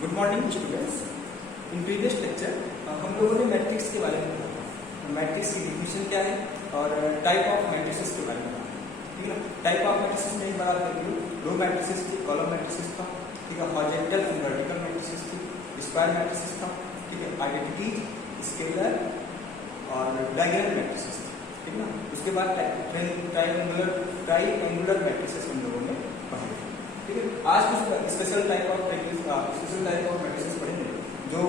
Good morning students. In previous lecture हम लोगों ने मैट्रिक्स के बारे में पढ़ा। मैट्रिक्स की डिफिनेशन क्या है और टाइप ऑफ मैट्रिसेस के बारे में पढ़ा। ठीक है ना। टाइप ऑफ मैट्रिसेस में एक बार आप देखिए, रो मैट्रिसेस थी, कॉलम मैट्रिसेस था, ठीक है, हॉरिजॉन्टल एंड वर्टिकल मैट्रिसेस थी, स्क्वायर मैट्रिसेस था, ठीक है, आइडेंटिटी, स्केलर और डायगोनल मैट्रिसेस थी, ठीक है ना। उसके बाद ट्राइएंगुलर मैट्रिसेस हम लोगों ने पढ़े। ठीक है, आज कुछ स्पेशल टाइप ऑफ मैट्रिसेस पढ़ेंगे जो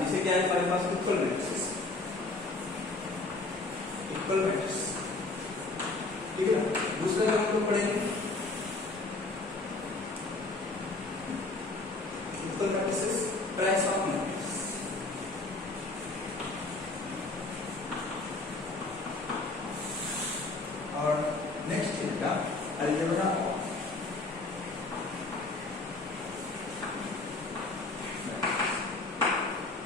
जिसे क्या है हमारे पास इक्वल मैट्रिसेस, ठीक है ना। दूसरा जो हम लोग पढ़ेंगे इक्वल मैट्रिसेस, ट्राइस ऑफ मैट्रिक्स, और नेक्स्ट चलेगा अलजेब्रा ऑफ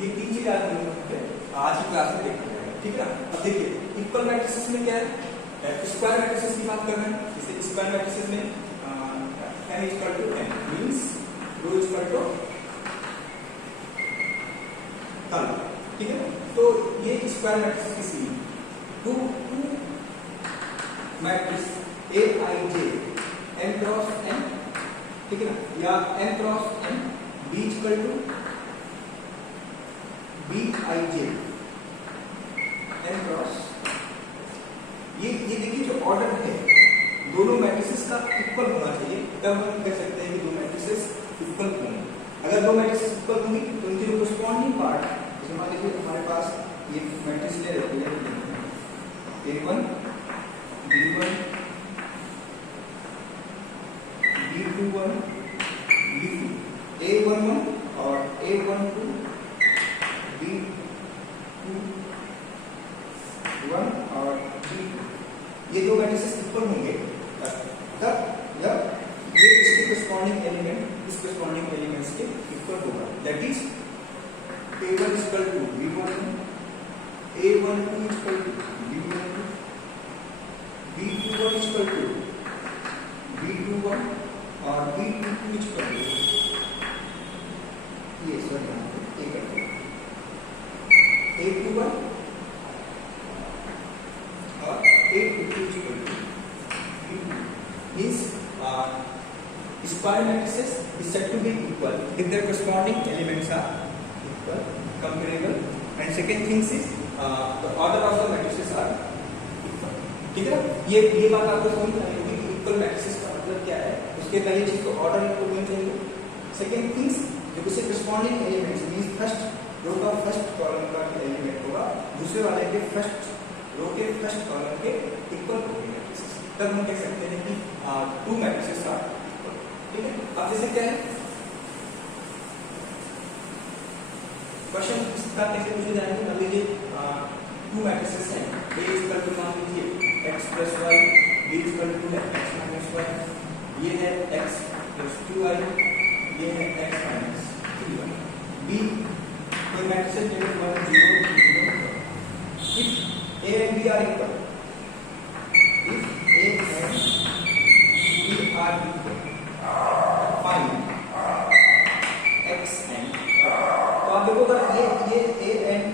ये तीन चीज आज हम लोग आज की क्लास में देखते हैं। ठीक है ना। अब देखिए इक्वल मैट्रिसेस में क्या है, स्क्वायर मैट्रिसेस की बात कर रहे हैं। जैसे स्क्वायर मैट्रिसेस में n equal to n means row equal to column, ठीक है। तो ये स्क्वायर मैट्रिसेस की series two matrix aij n cross n, ठीक है ना, या n cross n b equal to Bij n cross, ये देखिए जो ऑर्डर है दोनों मैट्रिसेस का इक्वल होना चाहिए, तब हम कह सकते हैं कि दो मैट्रिसेस इक्वल होंगे। अगर दो मैट्रिसेस इक्वल होंगी तो उनके जो कॉरस्पॉन्डिंग पार्ट, जैसे मान लीजिए हमारे पास ये मैट्रिक्स ले रहे हैं A1 B1 B21 B2, A11 और A12 B21 और B2, ये दो मैट्रिसेस इक्वल होंगे तब जब ये इसके कॉरस्पॉन्डिंग एलिमेंट इस कॉरस्पॉन्डिंग एलिमेंट्स के इक्वल होगा। That is A1 equal to B11, A12 equal to B12, B21 equal to B21 और B22 इक्वल टू ये सॉरी A21 और A22 equal to B2 means square matrices is said to be equal if their corresponding elements are equal, comparable, and second thing is the order of the matrices are equal। ठीक है, ये बात आपको समझ में आई होगी कि इक्वल मैट्रिसेस का मतलब क्या है। उसके पहले चीज तो ऑर्डर इक्वल होना चाहिए। सेकंड थिंग्स जो उससे corresponding elements means first row का फर्स्ट कॉलम का एलिमेंट होगा दूसरे वाले के फर्स्ट रो के फर्स्ट कॉलम के इक्वल होंगे मैट्रिसेस, तब हम कह सकते हैं कि टू मैट्रिसेस आर इक्वल। ठीक है, अब जैसे क्या है क्वेश्चन इसका कैसे पूछे जाएंगे। मान लीजिए टू मैट्रिसेस हैं, A इक्वल टू मान लीजिए x plus Y, B equal to है x माइनस वाई, ये है x प्लस 2y, ये है x माइनस 3y। B कोई मैट्रिसेस जो 1 0 0 if A and B are equal, if A and B are equal, find x and तो आप देखो अगर ये A and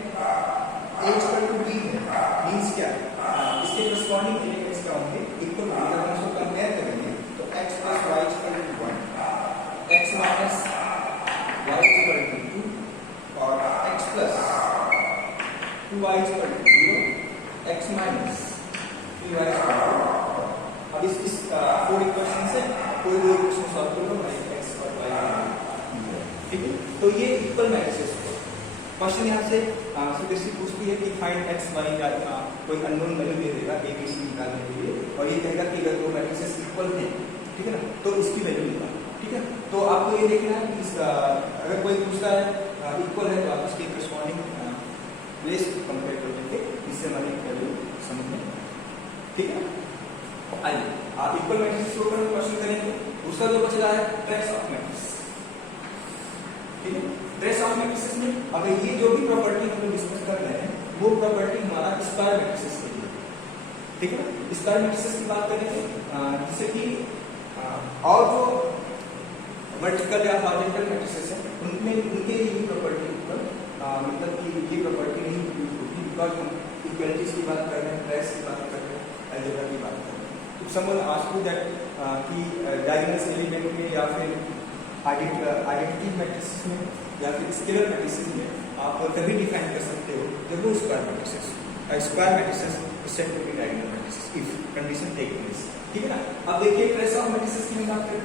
A equal to B है मींस क्या है, इसके corresponding एलिमेंट्स क्या होंगे, इक्वल होंगे। अगर हम इसको कंपेयर करेंगे तो x plus y equal to 1, x minus y equal to 2 और x plus 2y equal to 0, x minus 3y equal to. अब इस 4 इक्वेशन से कोई दो इक्वेशन सॉल्व कर लो, x और y। ठीक है, तो ये इक्वल मैट्रिसेस है। क्वेश्चन यहाँ से सीधे पूछती है कि फाइंड x y का कोई अननोन वैल्यू दे देगा a b c निकालने के लिए, और ये कहेगा कि अगर दो मैट्रिसेस इक्वल हैं, ठीक है ना, तो इसकी वैल्यू निकालो। ठीक है, तो आपको ये देखना है कि अगर कोई पूछता है इक्वल है तो आप उसके करस्पॉन्डिंग प्लेस कंपेयर कर लेंगे, इससे हमारी वैल्यू समझ में। ठीक है, आइए आप इक्वल मैट्रिसेस के ऊपर क्वेश्चन करेंगे। दूसरा जो बच रहा है ट्रेस ऑफ मैट्रिक्स। ठीक है, ट्रेस ऑफ मैट्रिसेस में अगर ये जो भी प्रॉपर्टी हम लोग डिस्कस कर रहे हैं वो प्रॉपर्टी हमारा स्क्वायर मैट्रिसेस के लिए। ठीक है, स्क्वायर मैट्रिसेस की बात करेंगे जैसे कि और जो वर्टिकल या हॉरिजॉन्टल मैट्रिसेस है उनमें उनके ये प्रॉपर्टी मतलब कि ये प्रॉपर्टी नहीं यूज होगी, बिकॉज हम इक्वलिटीज की बात कर रहे हैं, ट्रेस की बात कर रहे हैं, अलजेब्रा की बात कर रहे हैं। तो समवन आस्क यू दैट कि डायगोनल एलिमेंट में या फिर आइडेंटिटी मैट्रिसेस में या फिर स्केलर मैट्रिसेस में आप तभी डिफाइन कर सकते हो जब वो square matrices, square matrices set to be diagonal matrices if condition take place. ठीक है ना। अब देखिए ट्रेस ऑफ मैट्रिसेस की बात करें,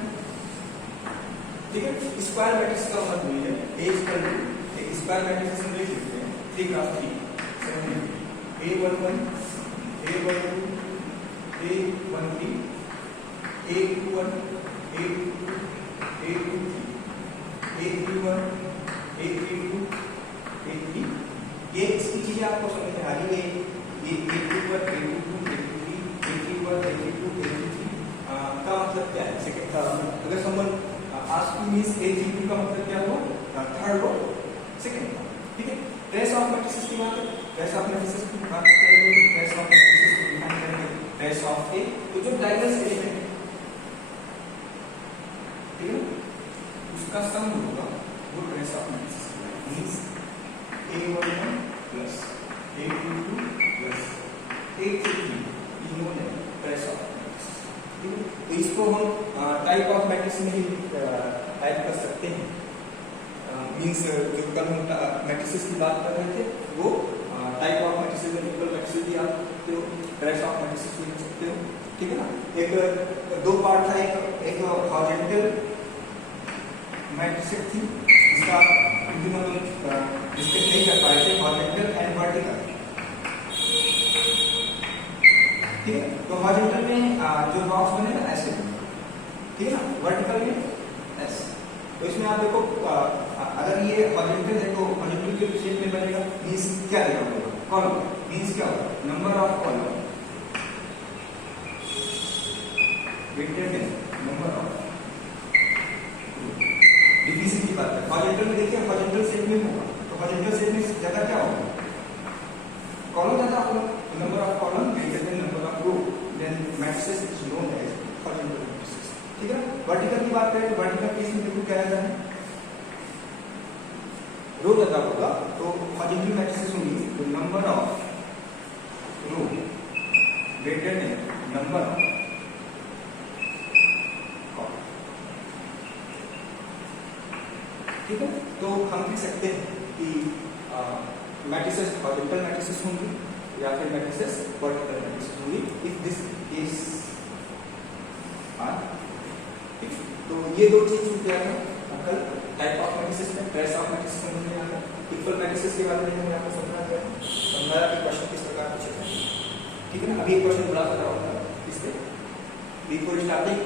ठीक है। स्क्वायर मैट्रिक्स का मतलब ये है ए इक्वल टू एक स्क्वायर मैट्रिक्स हम लिख लेते हैं 3 cross 3 7 A11 A12 A13 A21 A22 A23 A31 A32 A3। ये इसकी चीजें आपको समझ में आ रही है। ये A21 A22 A23 A31 A32 A33 का मतलब क्या है? सेकंड का अगर someone ask you means A32 का मतलब क्या हुआ? Third row second row. ठीक है। ट्रेस ऑफ मैट्रिसेस की बात करें, ट्रेस ऑफ मैट्रिसेस की बात करेंगे, ट्रेस ऑफ मैट्रिसेस को डिफाइन करेंगे ट्रेस ऑफ ए, तो जो डायगोनल एलिमेंट है ठीक है उसका सम होगा वो trace of matrices means A11 plus A22 plus A33 is known as trace of matrices. ठीक है। तो इसको हम टाइप ऑफ मैट्रिक्स में ही टाइप कर सकते हैं। मींस जो कल हम मैट्रिसेस की बात कर रहे थे वो टाइप ऑफ मैट्रिसेस में इक्वल मैट्रिसेस भी आप सकते हो, ट्रेस ऑफ मैट्रिसेस भी लिख सकते हो। ठीक है ना। एक दो पार्ट था, एक हॉरिजॉन्टल मैट्रिसेस थी इसका हम डिस्कस नहीं कर पाए थे, हॉरिजॉन्टल एंड वर्टिकल। ठीक है। तो हॉरिजॉन्टल में जो बॉक्स बनेगा ऐसे, ठीक है ना, वर्टिकल में ऐसे। तो इसमें आप देखो अगर ये हॉरिजॉन्टल है तो हॉरिजॉन्टल के शेप में बनेगा, मींस क्या देगा होगा? कॉलम। मींस क्या होगा? Number of column greater than number of division की बात है। हॉरिजॉन्टल में देखिए हॉरिजॉन्टल शेप में होगा तो हॉरिजॉन्टल शेप में ज्यादा क्या होगा? कॉलम ज्यादा होगा। Number of column greater than number of row, then matrices is known as horizontal matrices. ठीक है। वर्टिकल की बात करें तो वर्टिकल केस में देखो क्या रहता है, रो ज्यादा होगा तो हॉरिजॉन्टल मैट्रिसेस होंगी तो number of row greater than number of column. ठीक है। तो हम कह सकते हैं कि मैट्रिसेस हॉरिजॉन्टल मैट्रिसेस होंगी या फिर मैट्रिसेस वर्टिकल मैट्रिसेस होंगी इफ दिस केस आर। ठीक। तो ये दो चीज छूट जाएगा कल टाइप ऑफ मैट्रिसेस में, ट्रेस ऑफ मैट्रिसेस समझ में आ गया। इक्वल मैट्रिसेस के बारे में हमने आपको समझाया कि क्वेश्चन किस प्रकार पूछे थे। ठीक है ना। अभी एक क्वेश्चन बड़ा सा होगा इस पे before starting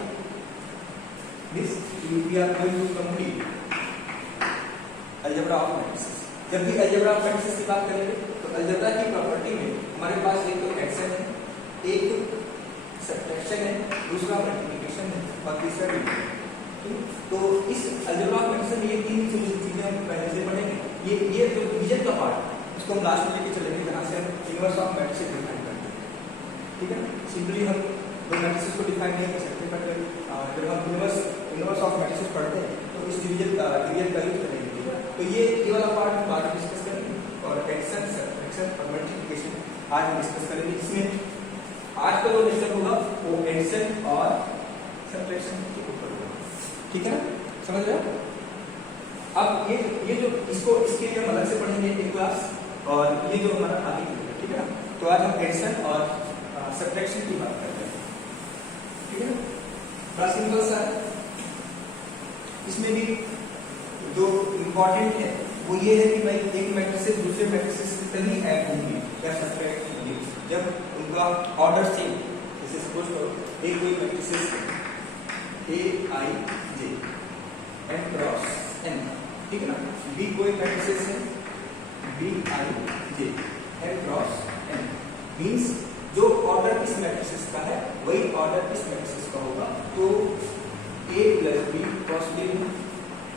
this we are going to complete algebra of matrices. जब भी अलजेब्रा ऑफ मैट्रिसेस की बात करेंगे तो अलजेब्रा की प्रॉपर्टी में हमारे पास एक तो एडिशन है, एक सब्ट्रैक्शन है, दूसरा मल्टीप्लिकेशन है और तीसरा डिवीजन। तो इस अलजेब्रा ऑफ मैट्रिसेस में ये तीन चीजें हम पहले से पढ़ेंगे। ये जो डिवीजन का पार्ट इसको हम लास्ट में लेके चलेंगे जहां से हम इनवर्स ऑफ मैट्रिसेस डिफाइन करते हैं। ठीक है। सिंपली हम दो मैट्रिसेस को डिफाइन नहीं कर सकते, बट जब हम इनवर्स ऑफ मैट्रिसेस पढ़ते हैं तो इस डिवीजन का यूज करेंगे। ठीक है। तो ये वाला पार्ट हम बाद में डिस्कस करेंगे और एडिशन, सब्ट्रैक्शन और मल्टीप्लिकेशन आज हम डिस्कस करेंगे। इसमें आज का जो लेक्चर होगा वो एडिशन और सब्ट्रैक्शन के ऊपर होगा। ठीक है ना। समझ रहे हो? अब ये जो इसके लिए हम अलग से पढ़ेंगे एक क्लास, और ये जो हमारा आगे की है। ठीक है ना। तो आज हम एडिशन और सब्ट्रैक्शन की बात करते हैं। ठीक है ना। बड़ा सिंपल सा है। इसमें भी जो इम्पोर्टेंट है वो ये है कि भाई एक मैट्रिक्स से दूसरे मैट्रिक्स से तभी ऐड होंगी या सब्ट्रैक्ट होंगी जब उनका ऑर्डर सेम। जैसे सपोज करो ए कोई matrix A I J N cross N. ठीक है ना। बी कोई मैट्रिक्स है B I J N cross N. Means जो ऑर्डर इस मैट्रिक्स का है वही ऑर्डर इस मैट्रिक्स का होगा। तो ए प्लस बी पॉजिटिव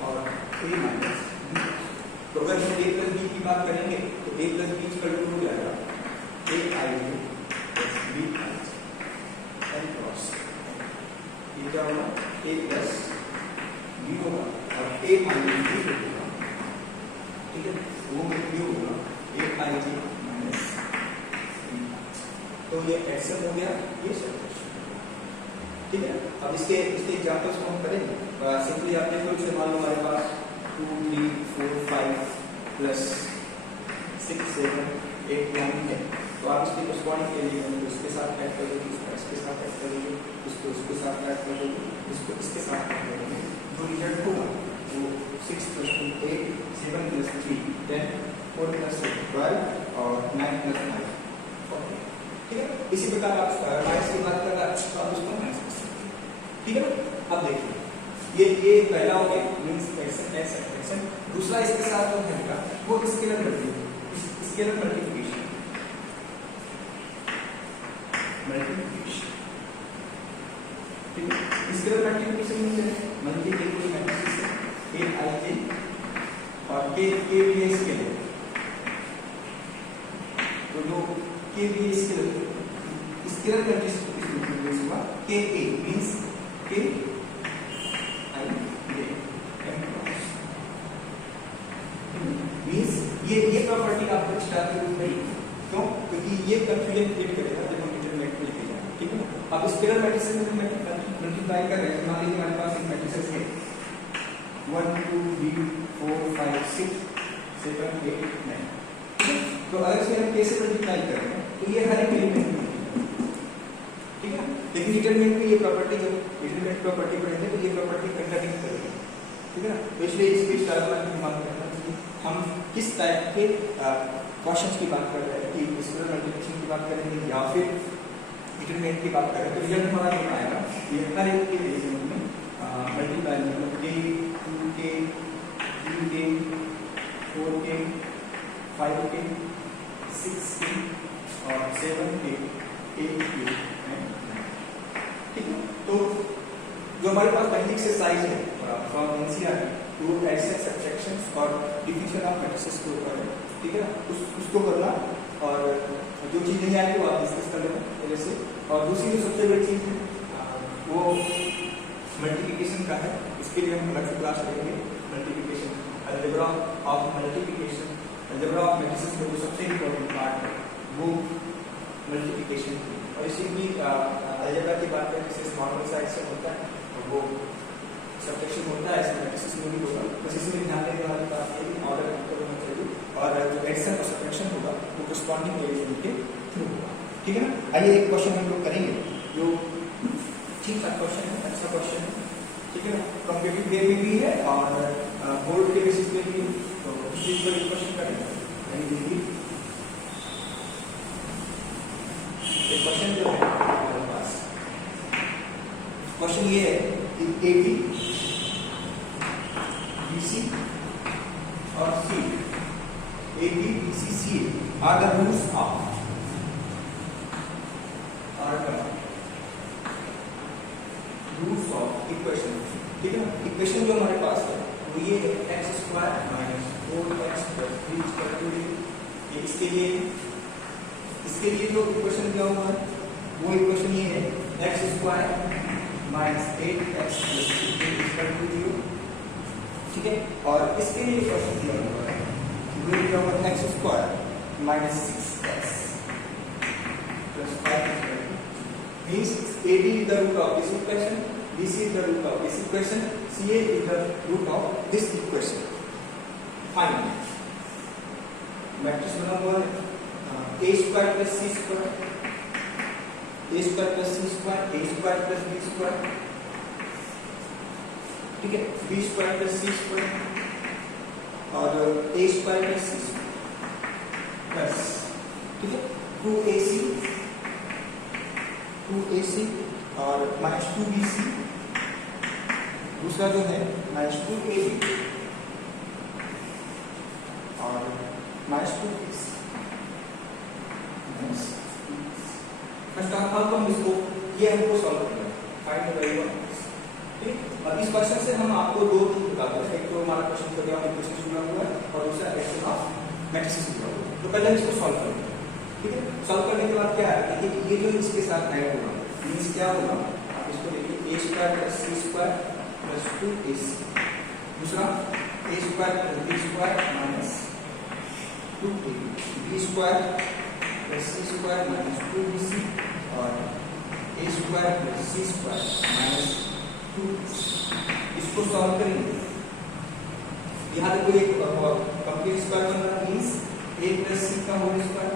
और ए माइनस बी। तो अगर हम ए प्लस बी की बात करेंगे तो A plus B equal to हो जाएगा A I J plus B I J N cross. ये क्या होगा? ए प्लस बी होगा ए माइनस बी होगा, ठीक है, वो मेरे लिए होगा ए आई जे माइनस, तो ये एक्शन हो गया, ये सब्ट्रैक्शन, ठीक है। अब इसके एग्जांपल्स को हम करेंगे। सिंपली आप देखो, इसे मान लो हमारे पास 2 3 4 5 प्लस 6 7 8 9 है, तो आप इसके कॉरस्पॉन्डिंग के लिए तो इसके साथ ऐड कर दोगे, इसके साथ ऐड कर दोगे, इसको इसके साथ ऐड कर दोगे, इसको इसके साथ ऐड कर दोगे, जो रिजल्ट होगा वो 6 + 2 8 7 + 3 10 4 + 6 12 और 9 + 5 14, ठीक है। इसी प्रकार आप माइनस की बात कर रहे हैं तो आप उसको माइनस कर सकते हैं, ठीक है। अब देखिए ये पहला हो गया मींस एक्शन एंड सब्ट्रैक्शन। दूसरा इसके साथ जो है वो स्केलर मल्टीप्लिकेशन, ठीक है। स्केलर मल्टीप्लिकेशन में मान लीजिए कि कोई मैट्रिक्स है ए आई जे और के भी है स्केलर, तो जो के भी है स्केलर मल्टीप्लिकेशन हुआ के ए मींस के आई जे मींस ये प्रॉपर्टी आपको स्टार के रूप में क्यों, क्योंकि ये कंफ्यूजन क्रिएट करेगा जब हम डिटरमिनेंट लेके जाएंगे, ठीक है ना। अब स्केलर मैट्रिक्स में मल्टीप्लाई कर रहे हैं, मान लीजिए हमारे पास एक मैट्रिक्स है 1 2 3 4 5 6 7 8 9, तो अगर इसे हम कैसे मल्टीप्लाई कर रहे हैं तो ये हर एक एलिमेंट में, ठीक है। लेकिन डिटरमिनेंट में ये प्रॉपर्टी, जब डिटरमिनेंट प्रॉपर्टी पढ़ेंगे तो ये प्रॉपर्टी कंट्राडिक्ट करेगी, ठीक है ना। तो इसलिए इसकी स्टार वाला की बात करना चाहिए, हम किस टाइप के क्वेश्चंस की बात कर रहे हैं, कि स्केलर मल्टीप्लिकेशन की बात करेंगे या फिर डिटरमिनेंट की बात करें, तो रिजल्ट हमारा ये आएगा, ये हर एक के एलिमेंट में मल्टीप्लाई मतलब k 2k 3k 4k 5k 6k और 7k 8k, ठीक है। तो जो हमारे पास पहली एक्सरसाइज है फ्रॉम एनसीईआरटी, वो एडिशन सब्ट्रैक्शन और डिफिनेशन ऑफ मैट्रिसेस के ऊपर है, ठीक है ना। उसको करना, और जो चीज़ नहीं आएगी वो आप डिस्कस कर लेना पहले से। और दूसरी जो सबसे बड़ी चीज़ है वो मल्टीप्लिकेशन का है, इसके लिए हम अलग से क्लास करेंगे। Multiplication, algebra of multiplication, algebra of matrices में जो सबसे इम्पोर्टेंट पार्ट है वो मल्टीप्लिकेशन, और इसी भी अलजेब्रा की बात करें जिससे नॉर्मल साइड से होता है और वो सब्ट्रैक्शन होता है, इसमें मैट्रिसेस में भी होगा, बस इसमें ध्यान देने वाली बात है कि ऑर्डर होना चाहिए, और जो एडिशन और सब्ट्रैक्शन होगा वो कॉरस्पॉन्डिंग एलिमेंट के थ्रू होगा, ठीक है ना। आइए एक क्वेश्चन हम लोग करेंगे जो ठीक ठाक क्वेश्चन है, अच्छा क्वेश्चन है, ठीक है ना। कॉम्पिटिटिव वे में भी है और बोर्ड के बेसिस पे भी, तो इस चीज पर एक क्वेश्चन करेंगे। एक क्वेश्चन जो है हमारे पास, क्वेश्चन ये है कि ए बी बी सी और C, A B B C C are the roots of equation, ठीक है ना। इक्वेशन जो हमारे पास है वो ये है x² - 4x + 3² ये इसके लिए जो इक्वेशन दिया हुआ है वो इक्वेशन ये है x² - 8x + 3 0, ठीक है। और इसके लिए इक्वेशन दिया हुआ है वो दिया हुआ है x² - 6x + 5 means AB is the root of this equation, BC is the root of this equation, CA is the root of this equation. Find matrix बना हुआ है a² + c², a² + c², a² + b², ठीक है, b² + c² और a² + c² plus, ठीक है, 2ac और -2bc, दूसरा जो है -2ab और -2bc। फर्स्ट अब हम इसको ये हमको सॉल्व करना है, find the value of x, ठीक। अब इस क्वेश्चन से हम आपको दो चीज बताते हैं, एक तो हमारा क्वेश्चन का क्या इक्वेशन जुड़ा हुआ है और दूसरा एडिशन ऑफ मैट्रिसेस जुड़ा हुआ है। तो पहले हम इसको सॉल्व करेंगे, ठीक है। सॉल्व करने के बाद क्या है, देखिए ये जो इसके साथ ऐड होगा मींस क्या होगा, आप इसको देखिए a² + c² + 2ac, दूसरा a square plus b square minus 2ab, b square plus c square minus 2bc और a square plus c square minus 2bc। इसको सॉल्व करेंगे। यहाँ देखो एक कंप्लीट स्क्वायर बन रहा मीन्स a प्लस c का whole square,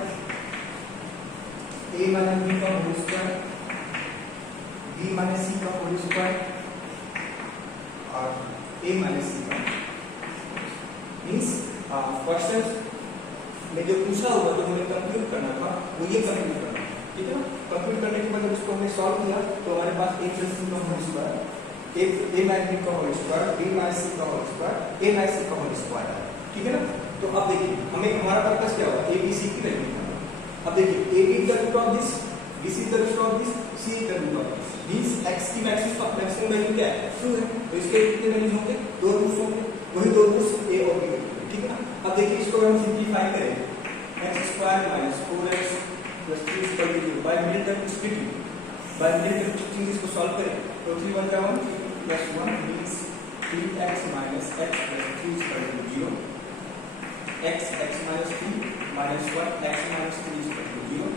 a minus b का whole square, b minus c का होल स्क्वायर और a माइनस c का मीन्स क्वेश्चन में जो पूछा हुआ जो हमें कंप्यूट करना था वो ये कंप्यूट करना, ठीक है ना। कंप्यूट करने के बाद जब उसको हमने सॉल्व किया तो हमारे पास a प्लस c का whole square, a minus b का whole square, b minus c का whole square, a minus c का होल स्क्वायर है, ठीक है ना। तो अब देखिए हमें हमारा पर्पस क्या होगा, a b c की वैल्यू निकालना। अब देखिए a b is the root of this, b c is the root of this, c is the root of this, means x की मैक्सिमम वैल्यू क्या है 2 है, तो इसके कितने वैल्यूज होंगे, दो रूट्स होंगे, वही दो रूट्स a और b, ठीक है ना। अब देखिए इसको हम सिंपलीफाई करेंगे, x square minus 4x plus 3 equal to 0 by middle term splitting, by middle term splitting इसको सॉल्व करें तो 3 1 का 1 plus 1 means 3x minus x plus 3 equal to 0, x minus 3 minus 1 x minus 3 equal to 0,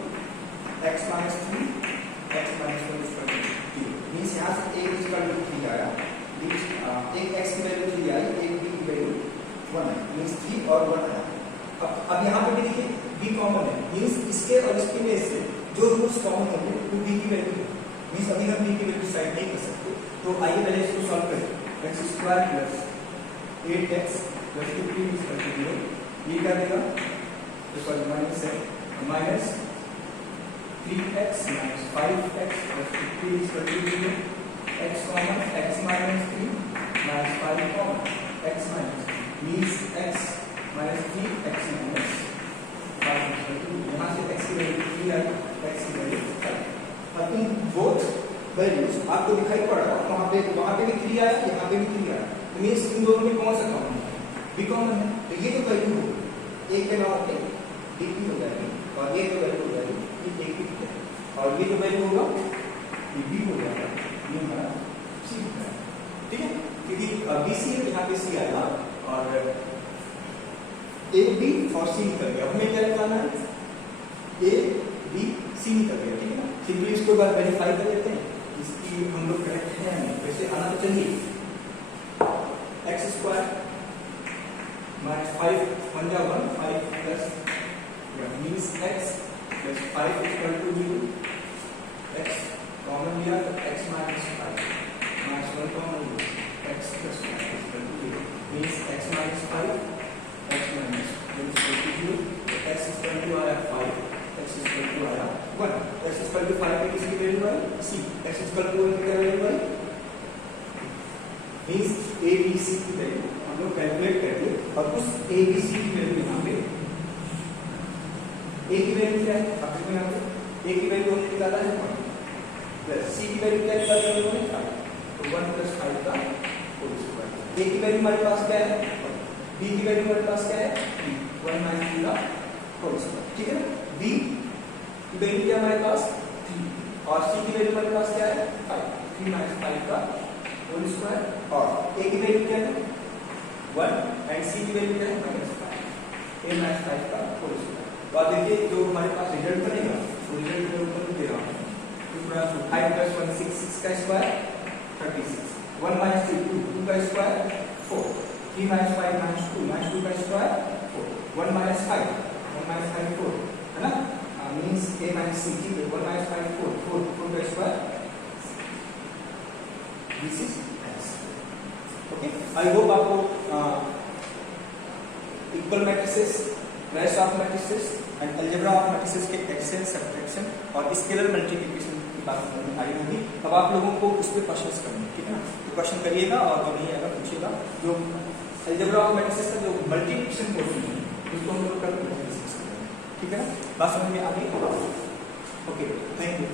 x minus 3 x minus 1 equal to 0, means यहाँ से a equal to 3 आया, एक x की value 3 आई, एक b की वैल्यू 1 है, मींस 3 और 1 आया। अब यहाँ पे भी देखिए b कॉमन है, मींस इसके और इसके में से जो रूट्स कॉमन होंगे वो b की वैल्यू है, मींस अभी हम b की वैल्यू साइड नहीं कर सकते। तो आइए पहले इसको सॉल्व करें, x square plus 8x plus 15 equal to 0, ये क्या देगा इसका माइनस है, minus 3x minus 5x plus 15 equal to 0, x common, x minus 3 minus 5 common, x minus means x minus 3 x minus 5 equal to, यहाँ से x की value 3 आई, x की वैल्यू 5। अब इन बोथ वैल्यूज आपको दिखाई पड़ रहा है, वहाँ पे भी 3 आया, यहाँ पे भी 3 आया, मींस इन दोनों में कौन सा कॉमन है, b कॉमन है। तो ये जो वैल्यू हो एक के नाम पे b की हो जाएगी और ये जो वैल्यू हो जाएगी ये a की हो जाएगी, और ये जो वैल्यू होगा ये b हो जाएगा, ये हमारा c हो जाएगा, ठीक है। क्योंकि bc है यहाँ पे c आएगा और a b और c निकल गया, हमें क्या निकालना है a b c निकल गया, ठीक है ना। सिंपली इसको बार वेरीफाई कर लेते हैं इसकी हम लोग करेक्ट है नहीं, वैसे आना तो चाहिए। x स्क्वायर माइनस 5 1 जा 1 5 plus means x plus 5 equal to 0, x common लिया तो x माइनस 5 माइनस 1 कॉमन लिया, x plus 5 equal to 0 means x minus 5 x minus 1 equal to 0, x equal to आया 5, x इक्वल टू आया 1, x equal to 5 पे किसकी value आई c, x equal to 1 की क्या वैल्यू आई मींस a b c की वैल्यू हम लोग कैलकुलेट करके और उस a b c की वैल्यू यहाँ पे a की वैल्यू क्या है, अब देखो यहाँ पे a की वैल्यू हमने निकाला है 1 प्लस c की वैल्यू क्या निकाली है हमने 5, तो 1 प्लस 5 का होल स्क्वायर, a की वैल्यू हमारे पास क्या है 1, b की वैल्यू हमारे पास क्या है 3, 1 माइनस 3 का होल स्क्वायर, ठीक है ना। b की वैल्यू क्या हमारे पास 3 और c की वैल्यू हमारे पास क्या है 5, 3 माइनस 5 का होल स्क्वायर, और a की वैल्यू क्या है 1 एंड c की वैल्यू क्या है -5, a माइनस 5 का होल स्क्वायर। तो आप देखिए जो हमारे पास रिजल्ट बनेगा वो रिजल्ट मैं ऊपर दे रहा हूँ, 5 प्लस 1 6, 6 का स्क्वायर 36, 1 माइनस 2 2 का स्क्वायर 4, 3 माइनस 5 माइनस 2 का स्क्वायर 4, 1 माइनस 5 4 है ना, मींस a माइनस c, ठीक है, 1 माइनस 5 4 का square, this is okay. I hope आपको equal matrices, rest of matrices and algebra of matrices के एक्सेल, सब्ट्रैक्शन और स्केलर मल्टीप्लिकेशन की बात समझ में आई होगी। अब आप लोगों को उस पर क्वेश्चंस करने, ठीक है ना, तो क्वेश्चन करिएगा और जो नहीं आएगा पूछिएगा। जो अलजेब्रा ऑफ मैट्रिसेस का जो मल्टीप्लिकेशन पोर्शन है उसको हम लोग कल डिस्कस करेंगे, ठीक है ना। बात समझ में आ गई? Okay, thank you.